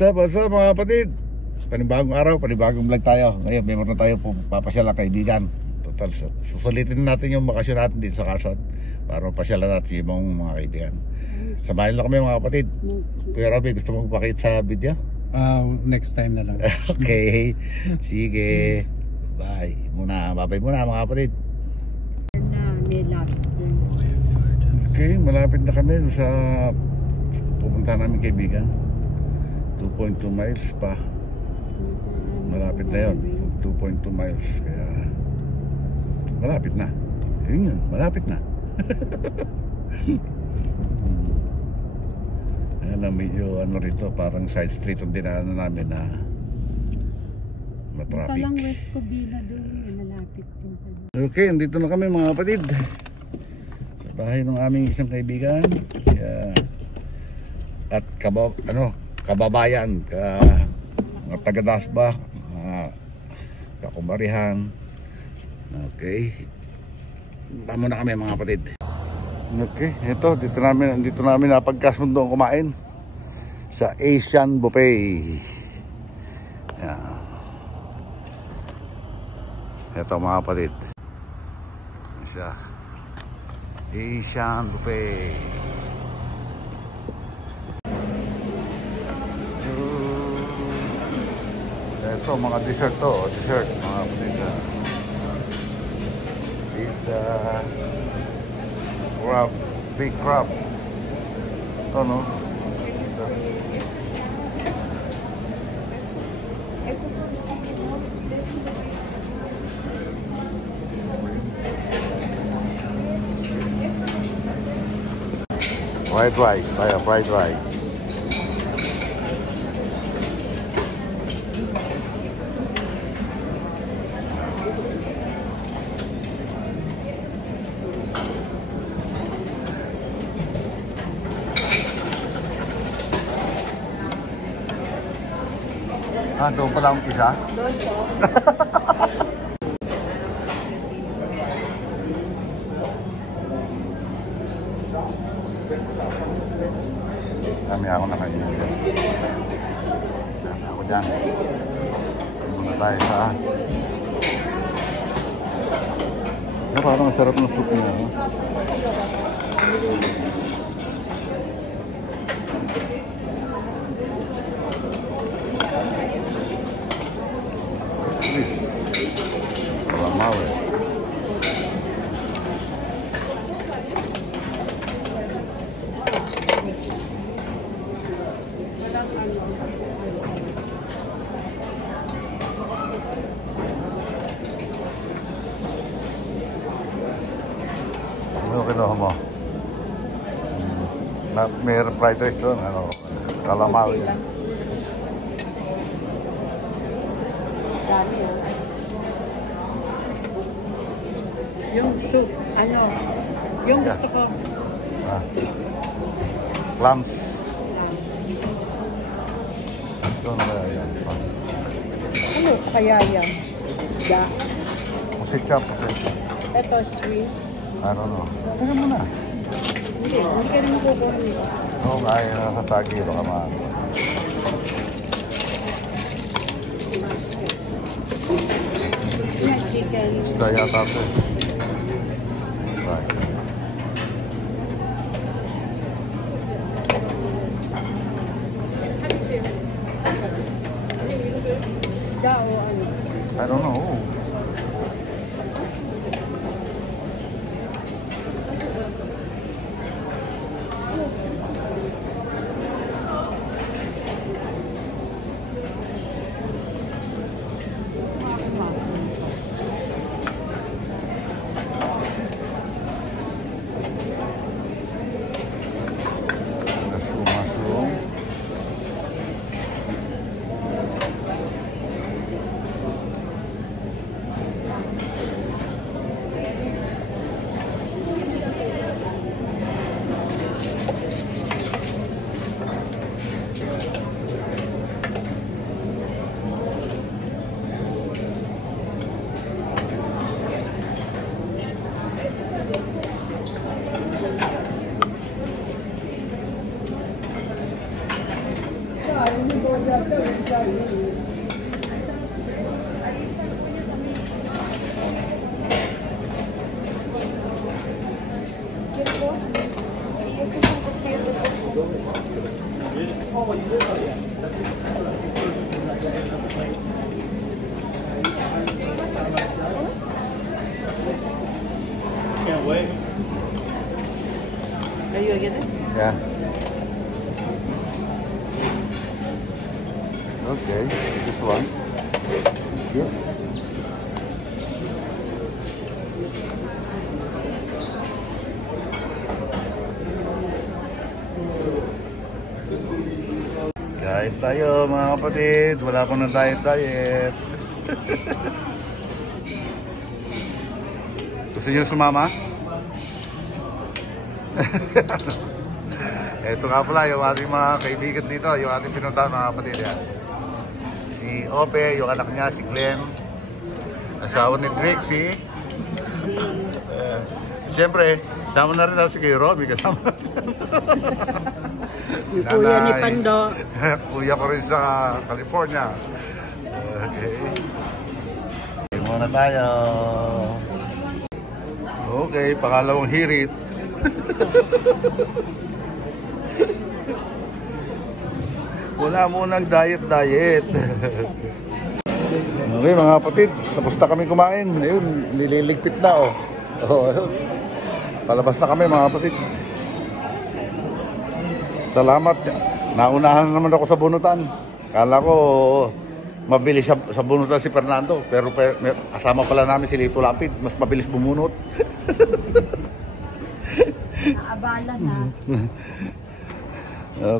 What's up mga kapatid? Panibagong araw, panibagong vlog tayo. Ngayon, may meron tayo papasyal ang kaibigan. Total, susulitin natin yung bakasyon natin dito sa Quezon para mapasyalan natin yung mga kaibigan. Samahin lang kami mga kapatid. Kuya Robby, gusto mo magpakita sa video? Next time na lang. Okay, sige. Bye muna, bye muna mga kapatid. May lobster. Okay, malapit na kami sa pupunta namin kaibigan. 2.2 miles pa. Malapit na yun. 2.2 miles. Kaya malapit na. Yun yun, malapit na. Ayan lang, medyo ano rito, parang side street ang dinaanan namin na matraffic. Palang West Covina doon, malapit din. Okay, andito na kami mga kapatid. Sa bahay ng aming isang kaibigan. Kaya, at kababayan, mga taga-Dasbak, mga kakumarihan. Okay. Tama na kami mga kapatid. Okay, ito dito namin napagkasundo kumain sa Asian Buffet. Yan. Ito mga kapatid. Siya. Asian Buffet. Ito mga dessert to, dessert mga kapatid. Pizza, crab, big crab. Ito no. Fried rice, tayo fried rice. Doon pala ang pisa? Doon po. Kami ako na kayo. Ako dyan. Muna tayo sa... parang masarap ng soup niya. Kalamawi. Ano kinuha mo? Mayroon fried rice doon. Kalamawi. Dami yun. Yung soup, yung gusto ko. Clams. Ito na kaya yan. Ano kaya yan? Isda. Musika po. Ito, sweet. I don't know. Tignan mo na. Hindi ka naman kukunin. Oo nga, yun ang kasagi. Baka maano. Chicken. Isda yata ito. Right. Isda o ano? I don't know. Mushroom. Can't wait. Are you again? Yeah. Okay, this one. Yeah. Kahit tayo mga kapatid, wala ko ng diet. Gusto niyo sumama? Ito nga pala yung ating mga kaibigan dito, yung ating pinuntahan mga kapatid yan. Si Ope, yung anak niya, si Glenn, asawa ni Trixie. Siyempre, sama na rin na si Robbie, kasama na Si kuya ni Pando. Kuya ko rin sa California. Okay. Okay muna tayo. Okay, pangalawang hirit. Wala munang diet. Okay mga kapatid, tapos na kami kumain. Ayun, nililigpit na oh. Ayun. Palabas na kami mga kapatid. Salamat. Naunahan naman ako sa bunutan. Kala ko mabilis sa bunutan si Fernando, pero kasama pala namin si Lito Lapid, mas mabilis bumunot. Naabala na.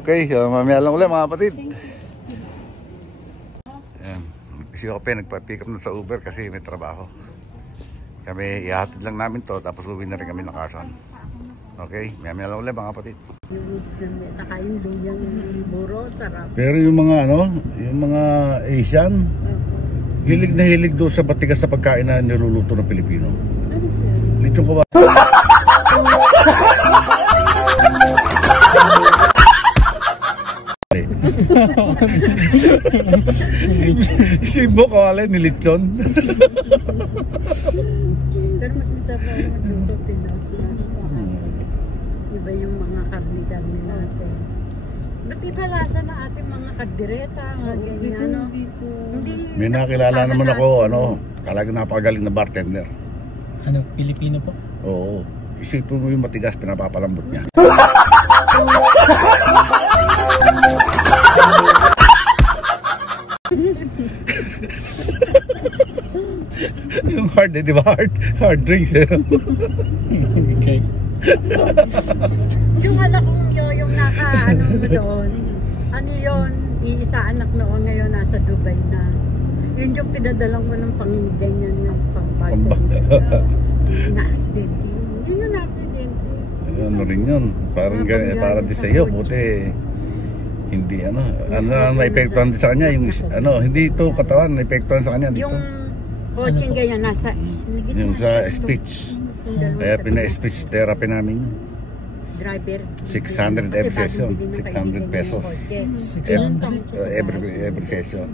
Okay, mamaya lang ulit mga kapatid. Ayan. Si Ope nagpa-pick up na sa Uber kasi may trabaho. Kami ihatid lang namin to, tapos uwi na rin kami ng Carson. Okay, mamaya lang ulit mga kapatid. Nakain luyang buro, sarap. Pero yung mga yung mga Asian, hilig na hilig doon sa matigas na pagkain na niluluto ng Pilipino. Lechon kawali. Si Bo kawali ni lechon. Pero mas masarap ang magluto Pinas na. Iba yung mga karne-karne natin. Ba't iba lasa na ating mga kaldereta, mga ganyan, no? Hindi. May nakilala naman ako, talagang napakagaling na bartender. Ano, Pilipino po? Oo. Isipin mo yung matigas, pinapapalambot niya. Yung hard, di ba? Hard drinks, eh. Okay. Yung anak kong yung mo doon, ano yun, iisa anak noon ngayon nasa Dubai na. Yun yung pinadalang ko ng pang-ganyan yung pang-bartender. Na-accidente. Yun yung na-accidente. Ano rin yun? Parang para di sa'yo, buti hindi na-epektuhan din sa kanya yung hindi ito katawan, na-epektuhan sa kanya dito. Yung coaching ganyan nasa Yung sa speech. Kaya pina-speech therapy namin yun. driver 600 every session, 600 pesos. 600? Every session.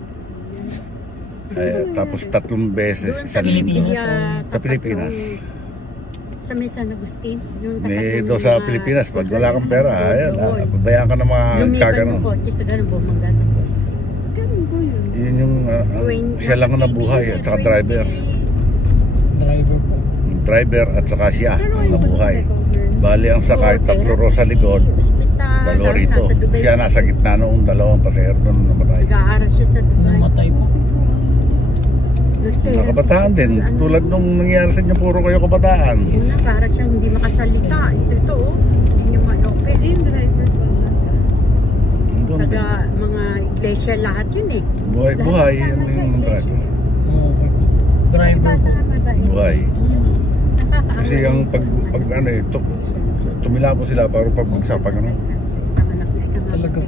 Tapos 3 beses sa linggo. Sa Pilipinas. Sa may San Agustin. May doon sa Pilipinas, pag wala kang pera, babayaan ka ng mga kagano. Lumipan ng kotse sa ganun bumangga sa post. Ganun po yun. Yun yung siya lang ang nabuhay at saka driver. Driver po. Driver at saka siya ang nabuhay. Bali ang sakay, 3 row sa likod, 2 rito. Siya nasa gitna noong 2 pasahero doon namatay. Nag-aaral siya sa Dubai. Namatay po. Nakabataan din. Tulad nung nangyari sa inyo, puro kayo kabataan. Yun na, parang siyang hindi makasalita. Ito oh. Hindi niya ma-open. Yung driver ko na sa... Taga mga iglesia lahat yun eh. Buhay yan yung driver. Okay. Driver po. Buhay. Kasi yung pag tumila po sila para pagbagsak Talaga.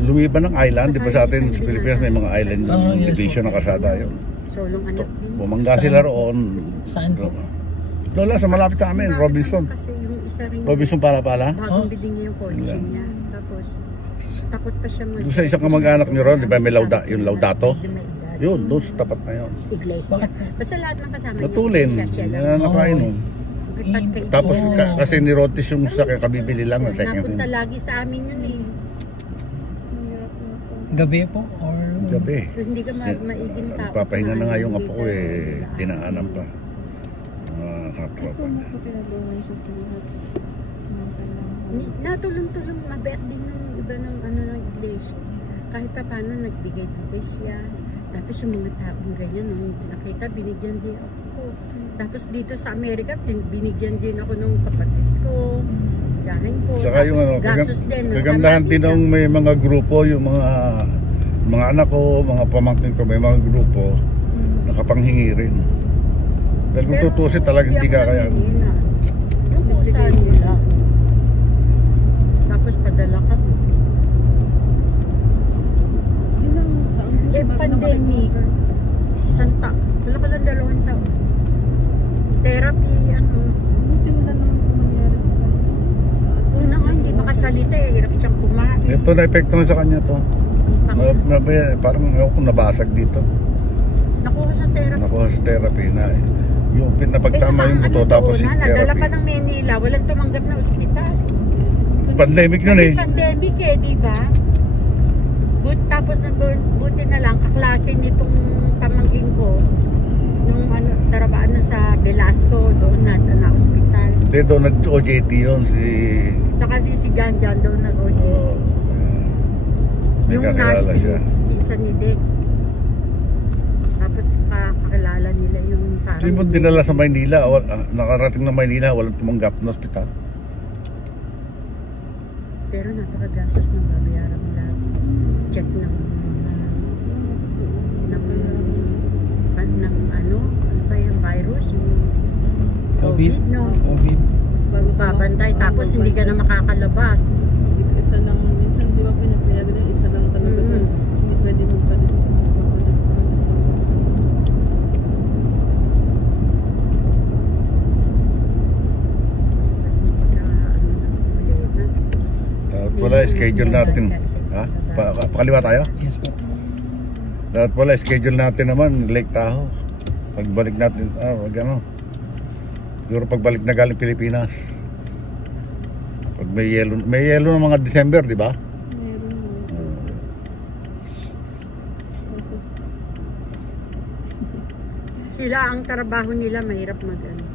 Lumiban ng island, di ba sa atin sa Pilipinas may mga island yung division ng kasada yun. Solong anak. Bumangga sila roon. Saan po? Doon lang sa malapit sa amin, Robinson. Kasi yung isa rin. Robinson Palapala. Bagong biling niya yung kotse niya. Tapos Takot pa siya Doon sa isang kamag-anak nyo ron, di ba may yung Laudato? May edad. Yun, doon sa tapat na yun. Iglesia. Basta lahat ng kasama niya. Natulin, siya lang. na nakainom. Pagkaibigan. Tapos kasi nirotis yung sakya, kabibili lang ng second Napunta hand. lagi sa amin yun eh. Gabi po or Gabi. Hindi ka maiging tao. Papahinga na nga yung apo ko eh, dinaanan pa. Katropa niya. Natulong-tulong, mabait din yung iba ng ano ng iglesia. Kahit pa paano nagbigay-bigay siya. Tapos yung mga taong ganyan, nung nakita, binigyan din ako. Tapos dito sa Amerika, binigyan din ako ng kapatid ko. Gahin ko. Saka yung ano, gastos din. kagandahan din ng may mga grupo, yung mga anak ko, mga pamangkin ko, may mga grupo, nakapanghingi rin. Dahil kung tutusin talaga hindi ka kaya. Yung kusahan nila. Tapos padala ka. Pandemic. Isang taon. Wala ka lang 2 taon. Therapy, ano. Buti wala naman po nangyari sa kanya. Una nga, hindi makasalita eh. Hirap siyang kumain. Ito na-epektuhan sa kanya to. Parang ako nabasag dito. Nakuha sa therapy. Nakuha sa therapy na yung pinapagtama yung buto tapos yung Nadala therapy. pa ng Manila. Walang tumanggap na ospital. Pandemic yun eh. Pandemic eh, di ba? Tapos buti na lang kaklase nitong pamangkin ko nung ano tarabaan na sa Velasco doon na ospital. Dito nag-OJT yun Saka si Janjan daw nag-OJT. May Yung kakilala nurse siya. pinsan ni Dex. Tapos kakilala nila yung parang Hindi mo dinala sa Maynila, nakarating na Maynila, walang tumanggap na ospital. pero napakagastos ng babayaran mo lahat. Check ng ano pa yung virus, yung COVID, no? COVID. Bago Babantay, tapos hindi ka na makakalabas. Isa lang, minsan di ba pinapayag na isa lang talaga doon. Hindi pwede magpalit. Wala, schedule natin. Ha? Pakaliwa tayo? Yes po. Dapat wala, schedule natin naman, Lake Tahoe. Pagbalik natin, wag ano. Siguro pagbalik na galing Pilipinas. Pag may yelo ng mga December, di ba? Meron mo. Sila ang trabaho nila mahirap mag-ano.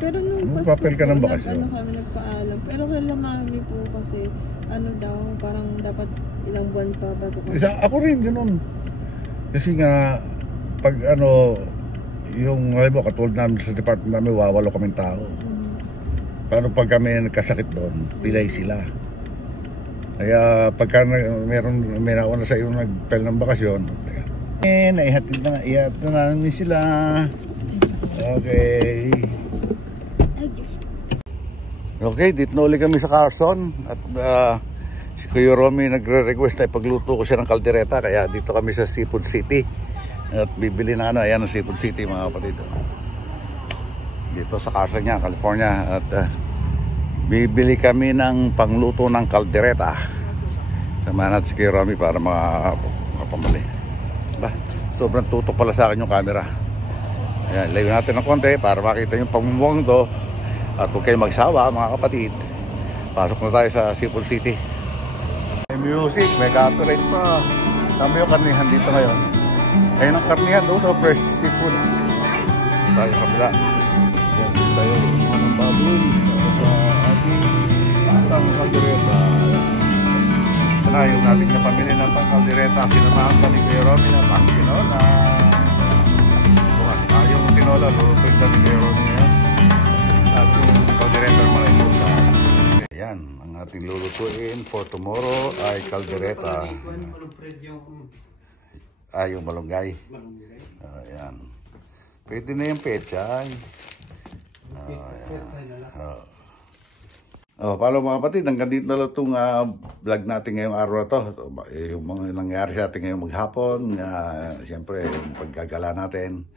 Pero nung ano, Pasko papel ka ng po, bakasyon. ano kami nagpaalam. Pero kay mami po kasi, ano daw, parang dapat ilang buwan pa bago kami. Ako rin, ganun. Kasi nga, pag ano, yung katulad namin sa department namin, wawalo kaming tao. Paano pag kami nagkasakit doon, pilay sila. Kaya pagka may nauna sa iyo nagpel ng bakasyon, naihatid na namin sila. Okay. Okay, dito na ulit kami sa Carson. At si Kuya Romy nagre-request na ipagluto ko siya ng kaldereta. Kaya dito kami sa Seafood City. At bibili na ayan ang Seafood City mga kapatid. Dito sa Carson niya, California. At bibili kami ng pangluto ng kaldereta. Samahan natin si Kuya Romy para makapamali. Sobrang tutok pala sa akin yung camera. Ayan, layo natin ng konti para makita yung pamumuang to. At huwag kayong magsawa mga kapatid. Pasok na tayo sa Seafood City. May music, may copyright pa. Tama yung karnihan dito ngayon. Ayun ang karnihan doon sa fresh seafood. Tayo kapila. Ayan, dito tayo ng baboy. Sa ating pang kaldereta. Ito na yung natin kapamili ng pang kaldereta. Sinamahan pa ni Kuya Romy na pang tinola. Yung tinola, lutuin na ni Kuya Romy ngayon. At yung kaldereta ng mga inuta. Ayan, ang ating lulutuin for tomorrow ay kaldereta. Yung malunggay. Ayan. Pwede na yung pechay. Paano mga kapatid, hanggang dito na lang itong vlog natin ngayong araw na to. Yung mga nangyari sa atin ngayong maghapon. Siyempre, yung paggagala natin.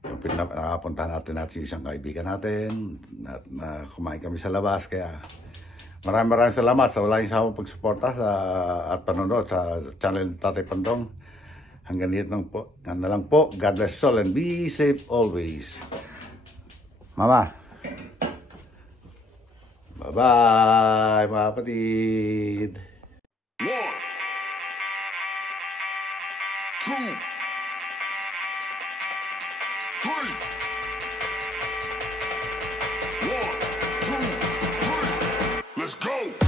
Yung nakapunta natin yung isang kaibigan natin. At kumain kami sa labas. Kaya Maraming salamat sa walang isang pagsuporta at panonood sa channel ni Tatay Pandong. Hanggang dito na lang po. God bless all and be safe always. Mama. Bye-bye, mga kapatid. 1, 2, 3. 1, 2, 3. Let's go.